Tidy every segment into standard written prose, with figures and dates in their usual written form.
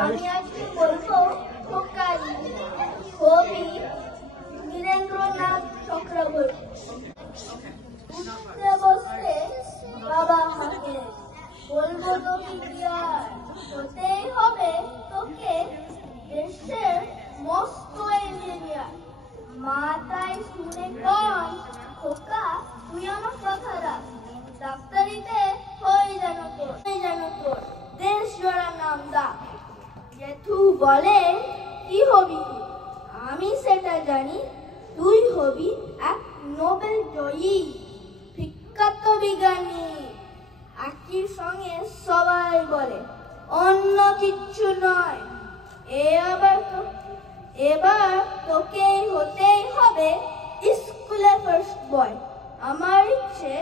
আমি আজকে বলবো খোকারি কবি বীরেন্দ্রনাথ চক্রবর্তী। উঠতে বসতে বাবা হাতে বলবো তোকে ইয়ার হতেই হবে তোকে দেশের মস্ত ইঞ্জিনিয়ার। মা তাই শুনে কম খোকা তুই আমার কথা রাখ, ডাক্তারিতে হয়ে যেন তোর দেশ জোড়া নাম ডাক। জেঠু বলে কি হবি তুই? আমি সেটা জানি, তুই হবি এক নোবেল জয়ী বিখ্যাত বিজ্ঞানী। একই সঙ্গে সবাই বলে অন্য কিচ্ছু নয়, এবার তোকে হতেই হবে স্কুলে ফার্স্ট বয়। আমার ইচ্ছে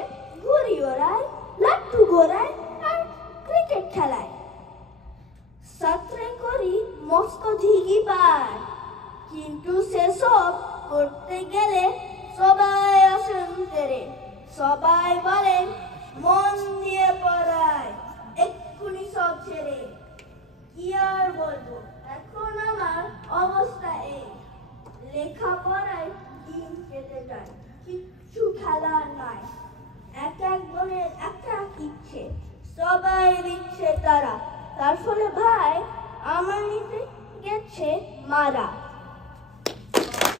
ঘুড়ি ওড়ায়, লাট্টু ঘোরায় আর ক্রিকেট খেলায়। সাথে করি মস্ত ঢিগি পার, কিন্তু সেসব করতে গেলে সবাই আসেন তেরে। সবাই বলেন মন দিয়ে পড়ায়, এক্ষুনি সব ছেড়ে। কি আর বলবো, এখন আমার অবস্থা এই, লেখাপড়ায় দিন কেটে যায়, কিচ্ছু খেলার নাই। এক এক বোনের এক এক ইচ্ছে, সবাই দিচ্ছে তারা, তার ফলে ভাই আমার নিতে গেছে মারা।